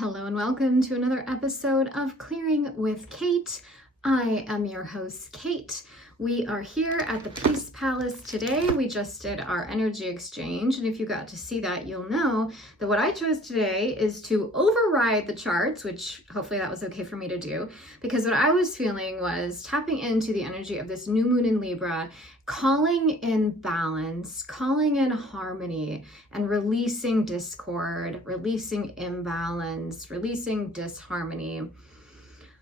Hello and welcome to another episode of Clearing with Kate. I am your host, Kate. We are here at the Peace Palace today. We just did our energy exchange, and if you got to see that, you'll know that what I chose today is to override the charts, which hopefully that was okay for me to do, because what I was feeling was tapping into the energy of this new moon in Libra, calling in balance, calling in harmony, and releasing discord, releasing imbalance, releasing disharmony,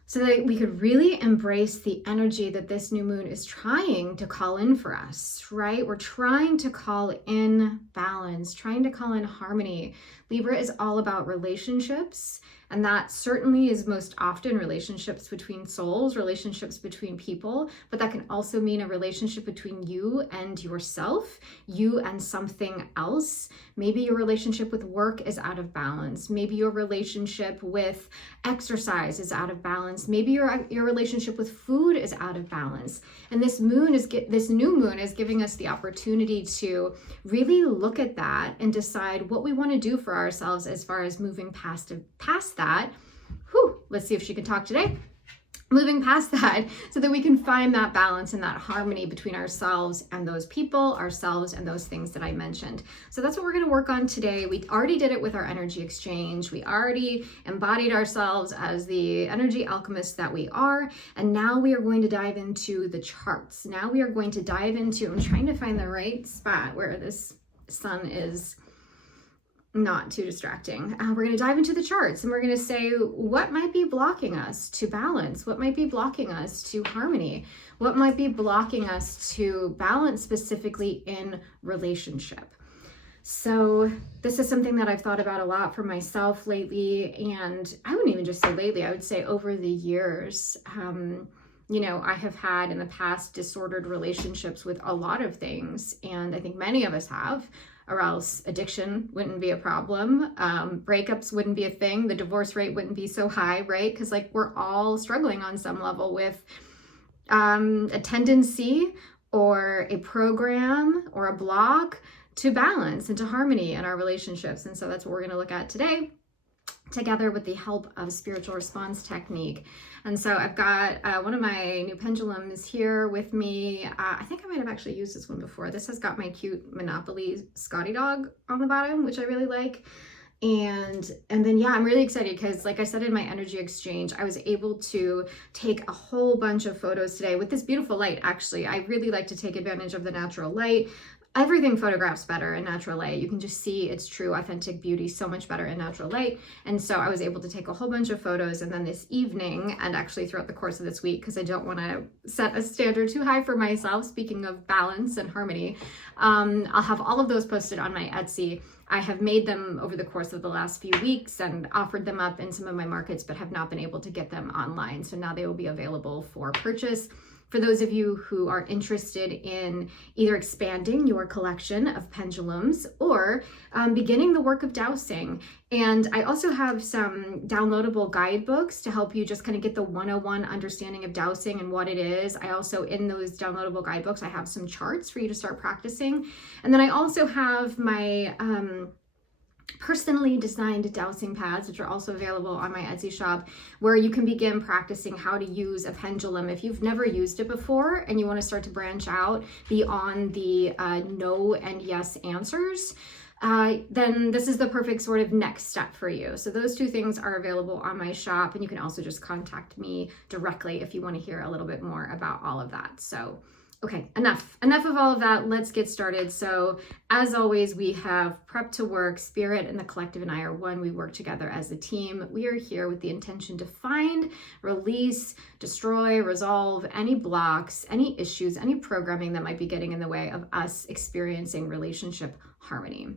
so that we could really embrace the energy that this new moon is trying to call in for us, right? We're trying to call in balance, trying to call in harmony. Libra is all about relationships, and that certainly is most often relationships between souls, relationships between people, but that can also mean a relationship between you and yourself, you and something else. Maybe your relationship with work is out of balance. Maybe your relationship with exercise is out of balance. Maybe your relationship with food is out of balance. And this new moon is giving us the opportunity to really look at that and decide what we want to do for ourselves as far as moving past that. Let's see if she can talk today. Moving past that so that we can find that balance and that harmony between ourselves and those people, ourselves and those things that I mentioned. So that's what we're going to work on today. We already did it with our energy exchange. We already embodied ourselves as the energy alchemists that we are. And now we are going to dive into the charts. Now we are going to dive into, I'm trying to find the right spot where this sun is not too distracting. We're going to dive into the charts and we're going to say what might be blocking us to balance, what might be blocking us to harmony, what might be blocking us to balance specifically in relationship. So this is something that I've thought about a lot for myself lately, and I wouldn't even just say lately, I would say over the years. I have had in the past disordered relationships with a lot of things, and I think many of us have, or else addiction wouldn't be a problem. Breakups wouldn't be a thing. The divorce rate wouldn't be so high, right? Because we're all struggling on some level with a tendency or a program or a block to balance and to harmony in our relationships. And so that's what we're going to look at today, together with the help of spiritual response technique. And so I've got one of my new pendulums here with me. I think I might have actually used this one before. This has got my cute Monopoly Scotty dog on the bottom, which I really like. And then, I'm really excited because, like I said in my energy exchange, I was able to take a whole bunch of photos today with this beautiful light. Actually, I really like to take advantage of the natural light. Everything photographs better in natural light. You can just see its true authentic beauty so much better in natural light. And so I was able to take a whole bunch of photos, and then this evening, and actually throughout the course of this week, because I don't want to set a standard too high for myself, speaking of balance and harmony, I'll have all of those posted on my Etsy. I have made them over the course of the last few weeks and offered them up in some of my markets, but have not been able to get them online. So now they will be available for purchase. For those of you who are interested in either expanding your collection of pendulums or beginning the work of dowsing. And I also have some downloadable guidebooks to help you just kind of get the 101 understanding of dowsing and what it is. I also, in those downloadable guidebooks, I have some charts for you to start practicing. And then I also have my personally designed dowsing pads, which are also available on my Etsy shop, where you can begin practicing how to use a pendulum. If you've never used it before and you want to start to branch out beyond the no and yes answers, then this is the perfect sort of next step for you. So those two things are available on my shop, and you can also just contact me directly if you want to hear a little bit more about all of that. So okay, enough of all of that. Let's get started. So as always, we have Prep to Work. Spirit and the collective and I are one. We work together as a team. We are here with the intention to find, release, destroy, resolve any blocks, any issues, any programming that might be getting in the way of us experiencing relationship harmony.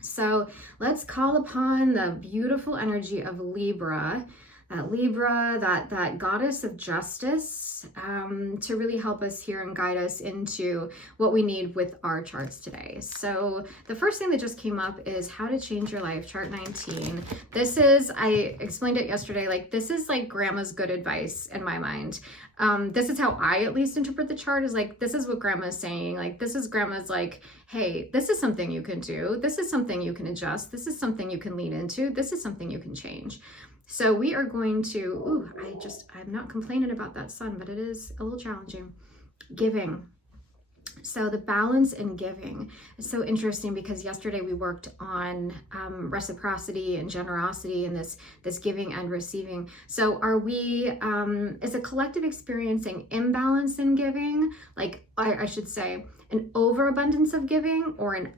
So let's call upon the beautiful energy of Libra Libra, that goddess of justice, to really help us here and guide us into what we need with our charts today. So the first thing that just came up is how to change your life, chart 19. This is, I explained it yesterday, like this is like grandma's good advice in my mind. This is how I at least interpret the chart, is like, this is what grandma's saying. Like, this is grandma's like, hey, this is something you can do. This is something you can adjust. This is something you can lean into. This is something you can change. So we are going to, I'm not complaining about that sun, but it is a little challenging. Giving. So the balance in giving is so interesting, because yesterday we worked on reciprocity and generosity and this giving and receiving. So are we, is a collective experiencing imbalance in giving? Like, I should say an overabundance of giving, or an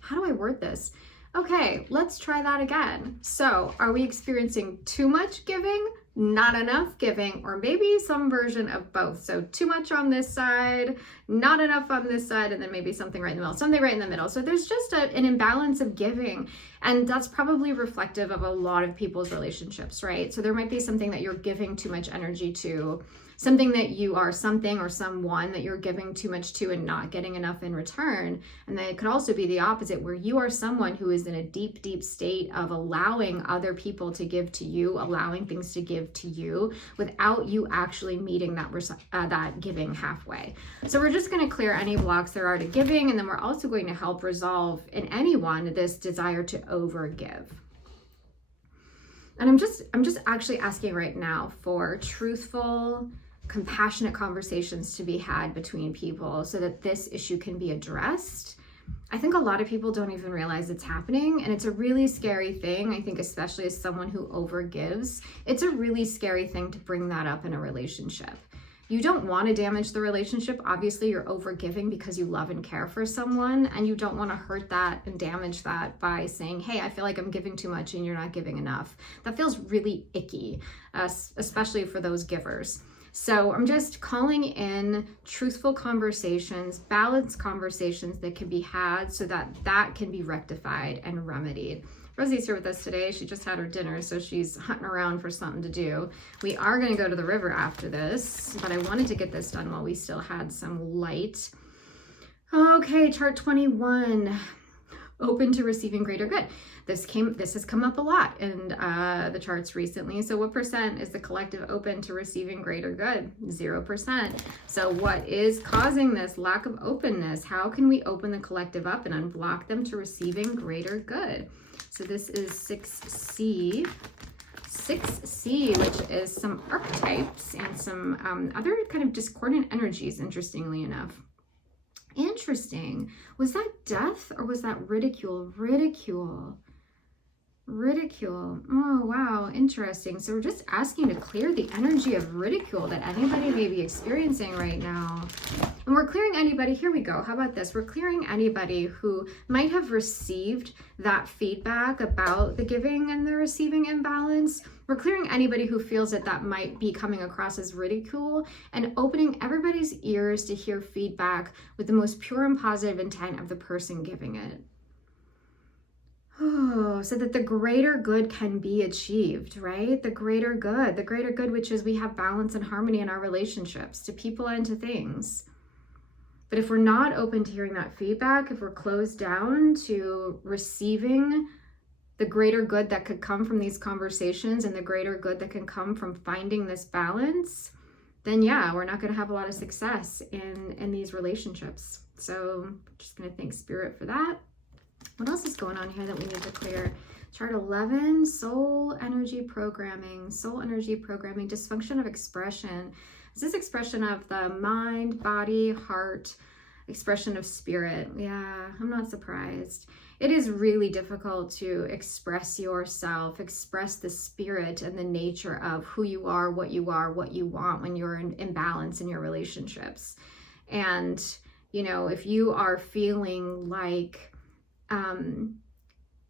how do I word this? Okay, let's try that again. So are we experiencing too much giving, not enough giving, or maybe some version of both? So too much on this side, not enough on this side, and then maybe something right in the middle, something right in the middle. So there's just an imbalance of giving, and that's probably reflective of a lot of people's relationships, right? So there might be something that you're giving too much energy to, something that you are something or someone that you're giving too much to and not getting enough in return. And then it could also be the opposite, where you are someone who is in a deep, deep state of allowing other people to give to you, allowing things to give to you without you actually meeting that giving halfway. So we're just going to clear any blocks there are to giving, and then we're also going to help resolve in anyone this desire to overgive. And I'm just actually asking right now for truthful, compassionate conversations to be had between people so that this issue can be addressed. I think a lot of people don't even realize it's happening, and it's a really scary thing. I think especially as someone who overgives, it's a really scary thing to bring that up in a relationship. You don't want to damage the relationship. Obviously, you're overgiving because you love and care for someone, and you don't want to hurt that and damage that by saying, hey, I feel like I'm giving too much and you're not giving enough. That feels really icky, especially for those givers. So I'm just calling in truthful conversations, balanced conversations that can be had so that that can be rectified and remedied. Rosie's here with us today. She just had her dinner, so she's hunting around for something to do. We are going to go to the river after this, but I wanted to get this done while we still had some light. Okay, chart 21. Open to receiving greater good. This has come up a lot in the charts recently. So what percent is the collective open to receiving greater good? 0%. So what is causing this lack of openness? How can we open the collective up and unblock them to receiving greater good? So this is 6C. 6C, which is some archetypes and some other kind of discordant energies, interestingly enough. Interesting. Was that death or was that ridicule? Ridicule. Oh, wow. Interesting. So we're just asking to clear the energy of ridicule that anybody may be experiencing right now. And we're clearing anybody. Here we go. How about this? We're clearing anybody who might have received that feedback about the giving and the receiving imbalance. We're clearing anybody who feels that that might be coming across as ridicule, and opening everybody's ears to hear feedback with the most pure and positive intent of the person giving it. Oh, so that the greater good can be achieved, right? The greater good, which is we have balance and harmony in our relationships to people and to things. But if we're not open to hearing that feedback, if we're closed down to receiving the greater good that could come from these conversations and the greater good that can come from finding this balance, then yeah, we're not going to have a lot of success in these relationships. So I'm just going to thank Spirit for that. What else is going on here that we need to clear? Chart 11, soul energy programming, dysfunction of expression. Is this expression of the mind, body, heart, expression of spirit? Yeah, I'm not surprised. It is really difficult to express yourself, express the spirit and the nature of who you are, what you want when you're in imbalance in your relationships. And, you know, if you are feeling like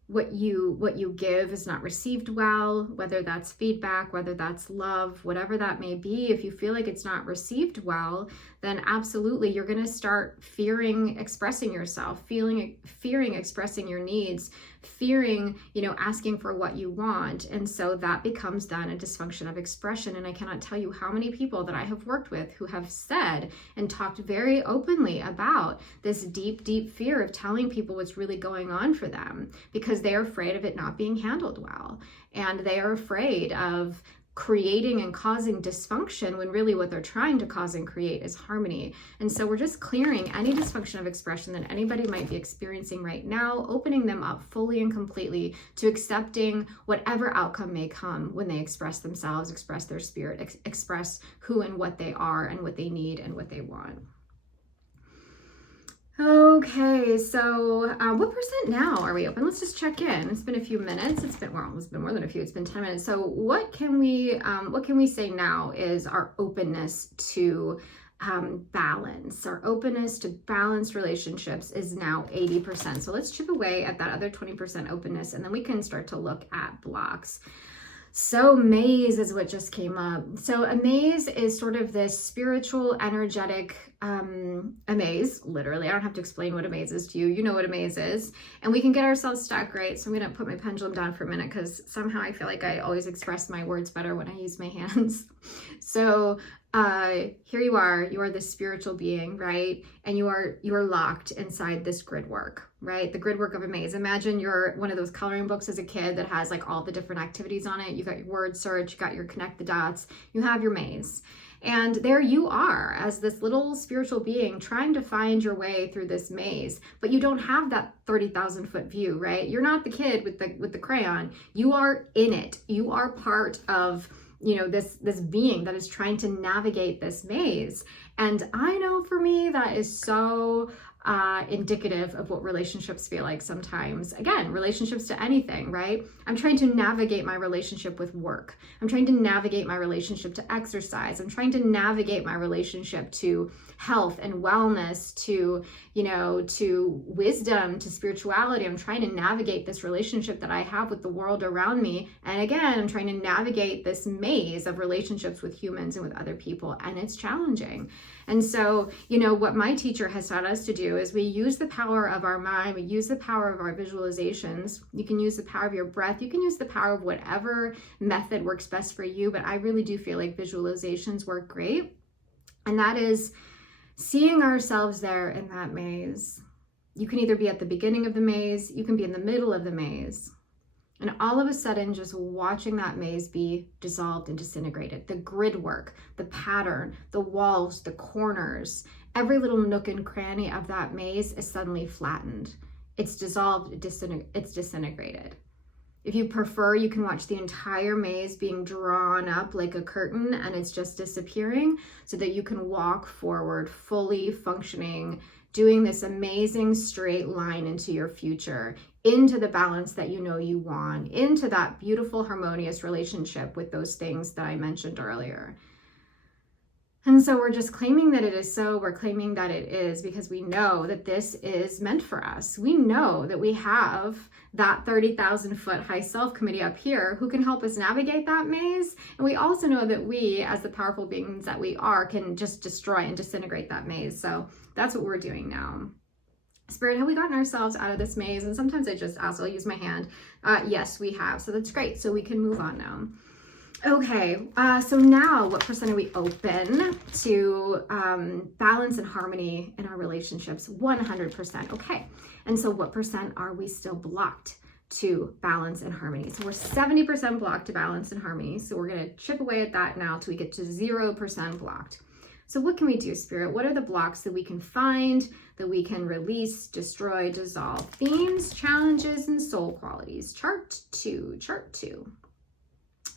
what you give is not received well, whether that's feedback, whether that's love, whatever that may be, if you feel like it's not received well, then absolutely you're going to start fearing expressing yourself, fearing expressing your needs, fearing, asking for what you want. And so that becomes then a dysfunction of expression. And I cannot tell you how many people that I have worked with who have said and talked very openly about this deep, deep fear of telling people what's really going on for them, because they're afraid of it not being handled well. And they are afraid of creating and causing dysfunction when really what they're trying to cause and create is harmony. And so we're just clearing any dysfunction of expression that anybody might be experiencing right now, opening them up fully and completely to accepting whatever outcome may come when they express themselves, express their spirit, express who and what they are and what they need and what they want. Okay, so what percent now are we open? Let's just check in. It's been a few minutes. It's been more than a few. It's been 10 minutes. So what can we say now is our openness to balance. Our openness to balanced relationships is now 80%. So let's chip away at that other 20% openness, and then we can start to look at blocks. So maze is what just came up. So a maze is sort of this spiritual, energetic, a maze, literally. I don't have to explain what a maze is to you. You know what a maze is. And we can get ourselves stuck, right? So I'm going to put my pendulum down for a minute because somehow I feel like I always express my words better when I use my hands. So here you are this spiritual being, right? And you are locked inside this grid work, right? The grid work of a maze. Imagine you're one of those coloring books as a kid that has like all the different activities on it. You got your word search, you got your connect the dots, you have your maze. And there you are as this little spiritual being trying to find your way through this maze, but you don't have that 30,000 foot view, right? You're not the kid with the crayon. You are in it. You are part of this being that is trying to navigate this maze. And I know for me, that is so indicative of what relationships feel like sometimes. Again, relationships to anything, right? I'm trying to navigate my relationship with work. I'm trying to navigate my relationship to exercise. I'm trying to navigate my relationship to health and wellness, to wisdom, to spirituality. I'm trying to navigate this relationship that I have with the world around me. And again, I'm trying to navigate this maze of relationships with humans and with other people. And it's challenging. And so, what my teacher has taught us to do is we use the power of our mind, we use the power of our visualizations. You can use the power of your breath. You can use the power of whatever method works best for you. But I really do feel like visualizations work great. And that is seeing ourselves there in that maze. You can either be at the beginning of the maze, you can be in the middle of the maze. And all of a sudden, just watching that maze be dissolved and disintegrated. The grid work, the pattern, the walls, the corners, every little nook and cranny of that maze is suddenly flattened. It's dissolved, it's disintegrated. If you prefer, you can watch the entire maze being drawn up like a curtain and it's just disappearing so that you can walk forward fully functioning, doing this amazing straight line into your future, into the balance that you want, into that beautiful, harmonious relationship with those things that I mentioned earlier. And so we're just claiming that it is so. We're claiming that it is because we know that this is meant for us. We know that we have that 30,000 foot high self committee up here who can help us navigate that maze. And we also know that we, as the powerful beings that we are, can just destroy and disintegrate that maze. So that's what we're doing now. Spirit, have we gotten ourselves out of this maze? And sometimes I just ask, I'll use my hand. Yes, we have. So that's great. So we can move on now. Okay, so now what percent are we open to balance and harmony in our relationships? 100%. Okay, and so what percent are we still blocked to balance and harmony? So we're 70% blocked to balance and harmony. So we're going to chip away at that now till we get to 0% blocked. So what can we do, Spirit? What are the blocks that we can find, that we can release, destroy, dissolve? Themes, challenges, and soul qualities. Chart 2.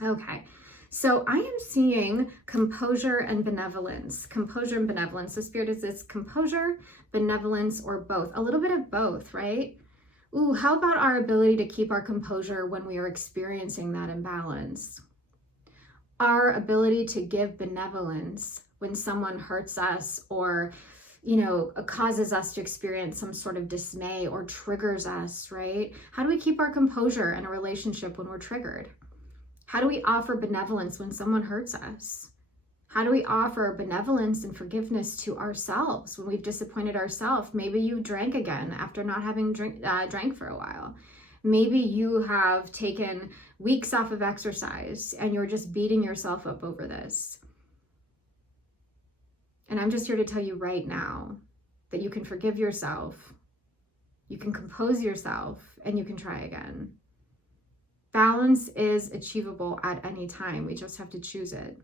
Okay, so I am seeing composure and benevolence. Composure and benevolence. So Spirit, is this composure, benevolence, or both? A little bit of both, right? Ooh, how about our ability to keep our composure when we are experiencing that imbalance? Our ability to give benevolence when someone hurts us or causes us to experience some sort of dismay or triggers us, right? How do we keep our composure in a relationship when we're triggered? How do we offer benevolence when someone hurts us? How do we offer benevolence and forgiveness to ourselves when we've disappointed ourselves? Maybe you drank again after not having drank for a while. Maybe you have taken weeks off of exercise and you're just beating yourself up over this. And I'm just here to tell you right now that you can forgive yourself, you can compose yourself, and you can try again. Balance is achievable at any time. We just have to choose it.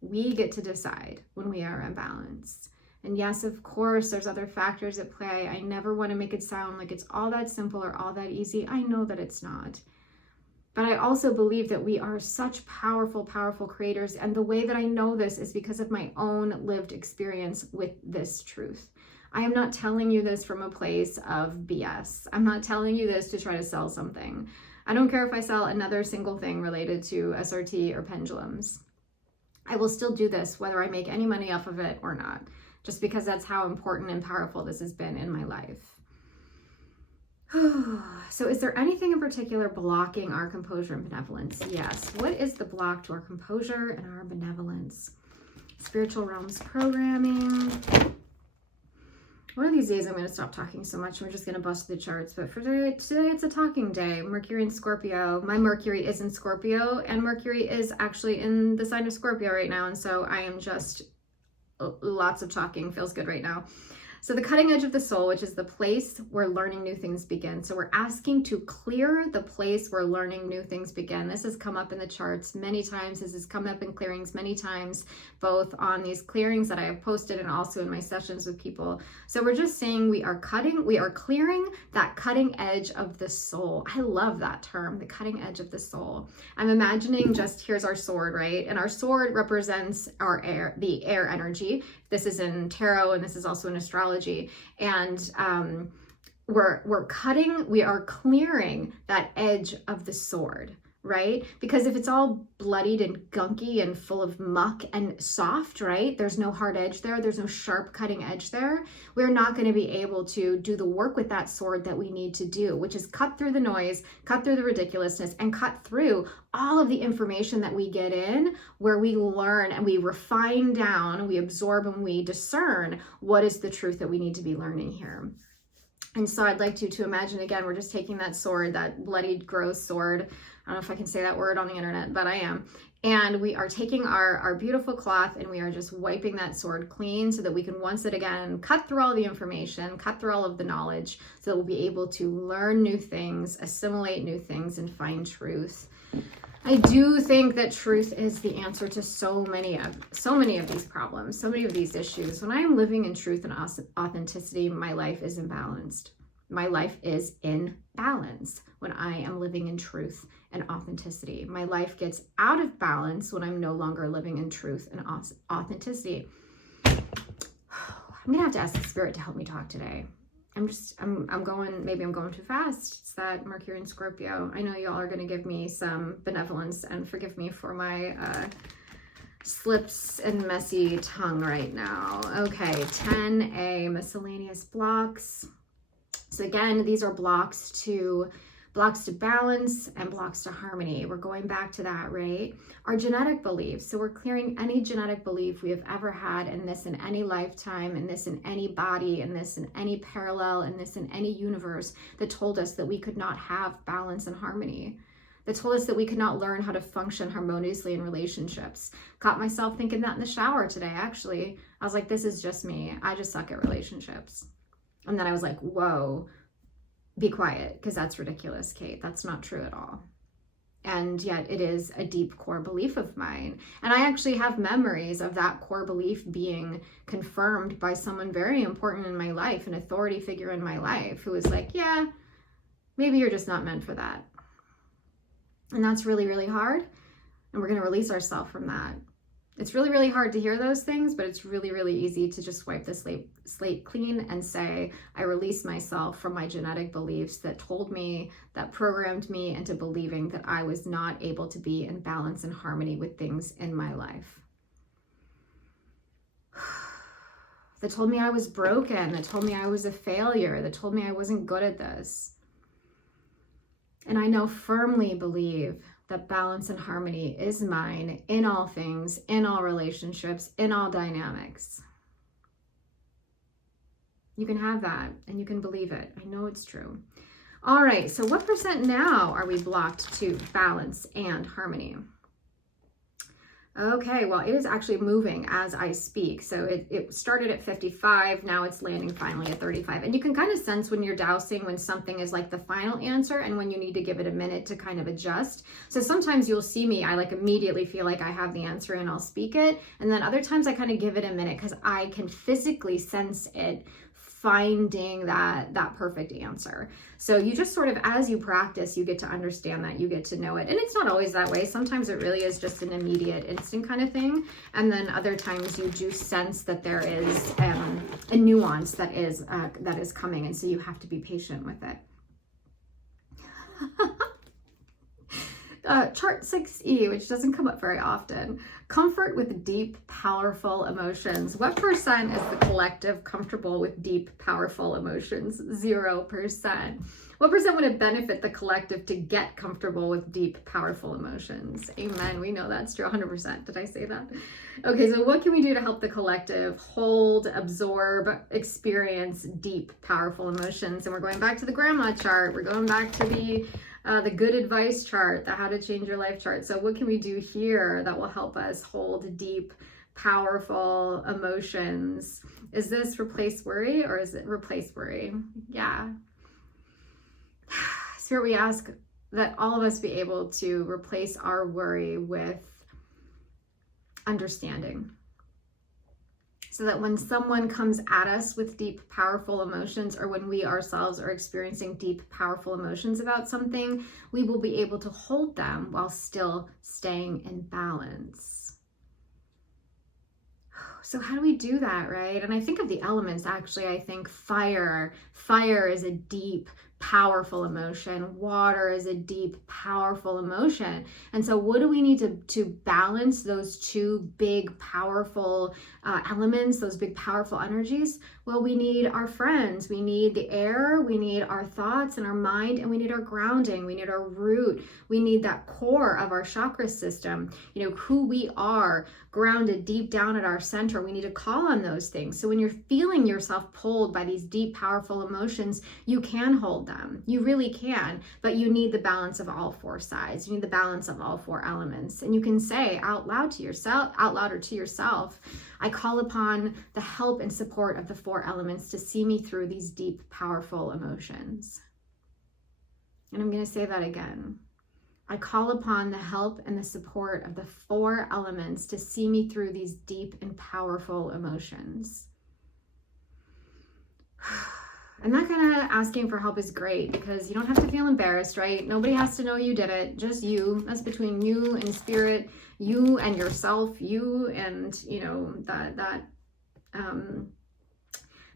We get to decide when we are imbalanced. And yes, of course, there's other factors at play. I never want to make it sound like it's all that simple or all that easy. I know that it's not. But I also believe that we are such powerful, powerful creators. And the way that I know this is because of my own lived experience with this truth. I am not telling you this from a place of BS. I'm not telling you this to try to sell something. I don't care if I sell another single thing related to SRT or pendulums. I will still do this whether I make any money off of it or not, just because that's how important and powerful this has been in my life. So is there anything in particular blocking our composure and benevolence? Yes. What is the block to our composure and our benevolence? Spiritual realms programming. One of these days I'm going to stop talking so much. We're just going to bust the charts. But for today it's a talking day. Mercury in Scorpio. My Mercury is in Scorpio, and Mercury is actually in the sign of Scorpio right now. And so I am just lots of talking. Feels good right now. So the cutting edge of the soul, which is the place where learning new things begin. So we're asking to clear the place where learning new things begin. This has come up in the charts many times. This has come up in clearings many times, both on these clearings that I have posted and also in my sessions with people. So we're just saying we are clearing that cutting edge of the soul. I love that term, the cutting edge of the soul. I'm imagining here's our sword, right? And our sword represents our air, the air energy. This is in tarot and this is also in astrology. And we are clearing that edge of the sword, right? Because if it's all bloodied and gunky and full of muck and soft, right? There's no hard edge there. There's no sharp cutting edge there. We're not going to be able to do the work with that sword that we need to do, which is cut through the noise, cut through the ridiculousness, and cut through all of the information that we get in, where we learn and we refine down and we absorb and we discern what is the truth that we need to be learning here. And so I'd like to imagine, again, we're just taking that sword, that bloodied, gross sword. I don't know if I can say that word on the internet, but I am. And we are taking our beautiful cloth and we are just wiping that sword clean so that we can once again cut through all the information, cut through all of the knowledge, so that we'll be able to learn new things, assimilate new things, and find truth. I do think that truth is the answer to so many of these problems, so many of these issues. When I am living in truth and authenticity, my life is imbalanced. My life is in balance when I am living in truth and authenticity. My life gets out of balance when I'm no longer living in truth and authenticity. I'm gonna have to ask the spirit to help me talk today. I'm going too fast. It's that Mercury in Scorpio. I know y'all are going to give me some benevolence and forgive me for my slips and messy tongue right now. Okay, 10A, miscellaneous blocks. So again, these are blocks to balance and blocks to harmony. We're going back to that, right? Our genetic beliefs. So we're clearing any genetic belief we have ever had in this in any lifetime, in this in any body, in this in any parallel, in this in any universe that told us that we could not have balance and harmony. That told us that we could not learn how to function harmoniously in relationships. Caught myself thinking that in the shower today, actually. I was like, this is just me. I just suck at relationships. And then I was like, whoa, be quiet, because that's ridiculous, Kate. That's not true at all. And yet it is a deep core belief of mine. And I actually have memories of that core belief being confirmed by someone very important in my life, an authority figure in my life, who was like, yeah, maybe you're just not meant for that. And that's really, really hard. And we're going to release ourselves from that. It's really, really hard to hear those things, but it's really, really easy to just wipe the slate clean and say, I release myself from my genetic beliefs that told me, that programmed me into believing that I was not able to be in balance and harmony with things in my life. That told me I was broken, that told me I was a failure, that told me I wasn't good at this. And I now firmly believe that balance and harmony is mine in all things, in all relationships, in all dynamics. You can have that and you can believe it. I know it's true. All right, so what percent now are we blocked to balance and harmony? Okay, well, it is actually moving as I speak. So it started at 55, now it's landing finally at 35. And you can kind of sense when you're dowsing when something is like the final answer and when you need to give it a minute to kind of adjust. So sometimes you'll see me, I like immediately feel like I have the answer and I'll speak it. And then other times I kind of give it a minute because I can physically sense it finding that perfect answer. So you just sort of, as you practice, you get to understand that, you get to know it. And it's not always that way. Sometimes it really is just an immediate instant kind of thing. And then other times you do sense that there is a nuance that is coming. And so you have to be patient with it. Chart 6E, which doesn't come up very often. Comfort with deep, powerful emotions. What percent is the collective comfortable with deep, powerful emotions? 0%. What percent would it benefit the collective to get comfortable with deep, powerful emotions? Amen. We know that's true. 100%. Did I say that? Okay, so what can we do to help the collective hold, absorb, experience deep, powerful emotions? And we're going back to the grandma chart. We're going back to the good advice chart, the how to change your life chart. So what can we do here that will help us hold deep, powerful emotions? Is this replace worry or is it replace worry? Yeah. So we ask that all of us be able to replace our worry with understanding. So that when someone comes at us with deep, powerful emotions, or when we ourselves are experiencing deep, powerful emotions about something, we will be able to hold them while still staying in balance. So how do we do that, right? And I think of the elements, actually. I think fire is a deep, powerful emotion. Water is a deep, powerful emotion. And so what do we need to balance those two big, powerful elements, those big, powerful energies? Well, we need our friends. We need the air. We need our thoughts and our mind, and we need our grounding. We need our root. We need that core of our chakra system, who we are, grounded deep down at our center. We need to call on those things. So when you're feeling yourself pulled by these deep, powerful emotions, you can hold them. You really can, but you need the balance of all four sides. You need the balance of all four elements. And you can say out loud to yourself, I call upon the help and support of the four elements to see me through these deep, powerful emotions. And I'm going to say that again. I call upon the help and the support of the four elements to see me through these deep and powerful emotions. And that kind of asking for help is great because you don't have to feel embarrassed, right? Nobody has to know you did it, just you. That's between you and spirit, you and yourself, you and,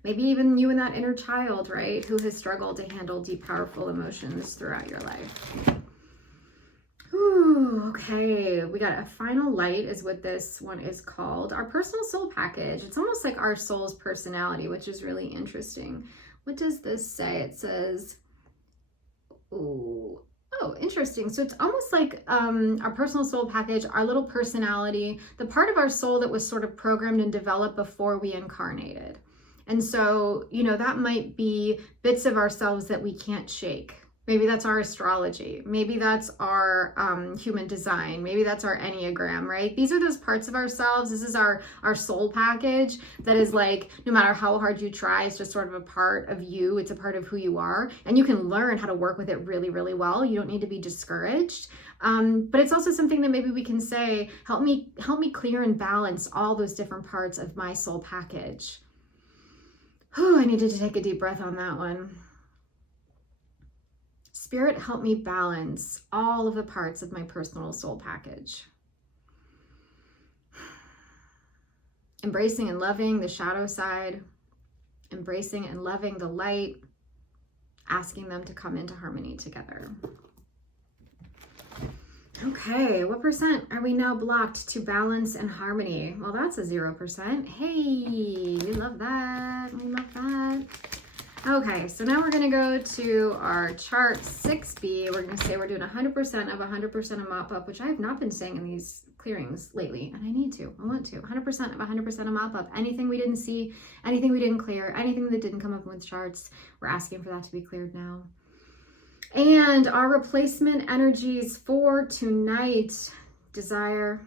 maybe even you and that inner child, right? Who has struggled to handle deep, powerful emotions throughout your life. Ooh, okay, we got a final light is what this one is called. Our personal soul package. It's almost like our soul's personality, which is really interesting. What does this say? It says, oh, interesting. So it's almost like our personal soul package, our little personality, the part of our soul that was sort of programmed and developed before we incarnated. And so, that might be bits of ourselves that we can't shake. Maybe that's our astrology. Maybe that's our human design. Maybe that's our Enneagram, right? These are those parts of ourselves. This is our soul package that is like, no matter how hard you try, it's just sort of a part of you. It's a part of who you are. And you can learn how to work with it really, really well. You don't need to be discouraged. But it's also something that maybe we can say, help me clear and balance all those different parts of my soul package. Whew, I needed to take a deep breath on that one. Spirit, help me balance all of the parts of my personal soul package. Embracing and loving the shadow side, embracing and loving the light, asking them to come into harmony together. Okay, what percent are we now blocked to balance and harmony? Well, that's a 0%. Hey, we love that. We love that. Okay, so now we're going to go to our chart 6B. We're going to say we're doing 100% of 100% of mop up, which I have not been saying in these clearings lately, and I need to. I want to. 100% of 100% of mop up. Anything we didn't see, anything we didn't clear, anything that didn't come up with charts, we're asking for that to be cleared now. And our replacement energies for tonight: desire.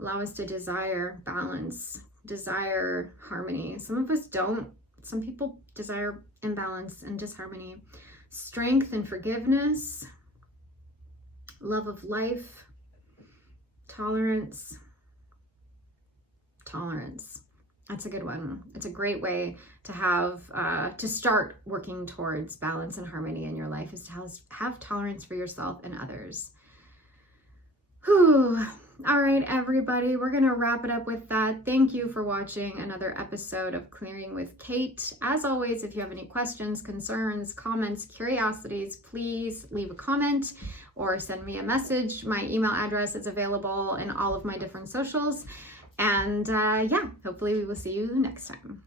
Allow us to desire balance, desire harmony. Some of us don't. Some people desire imbalance and disharmony. Strength and forgiveness. Love of life. Tolerance. Tolerance. That's a good one. It's a great way to have, to start working towards balance and harmony in your life, is to have tolerance for yourself and others. Whew. All right, everybody, we're going to wrap it up with that. Thank you for watching another episode of Clearing with Kate. As always, if you have any questions, concerns, comments, curiosities, please leave a comment or send me a message. My email address is available in all of my different socials. And yeah, hopefully we will see you next time.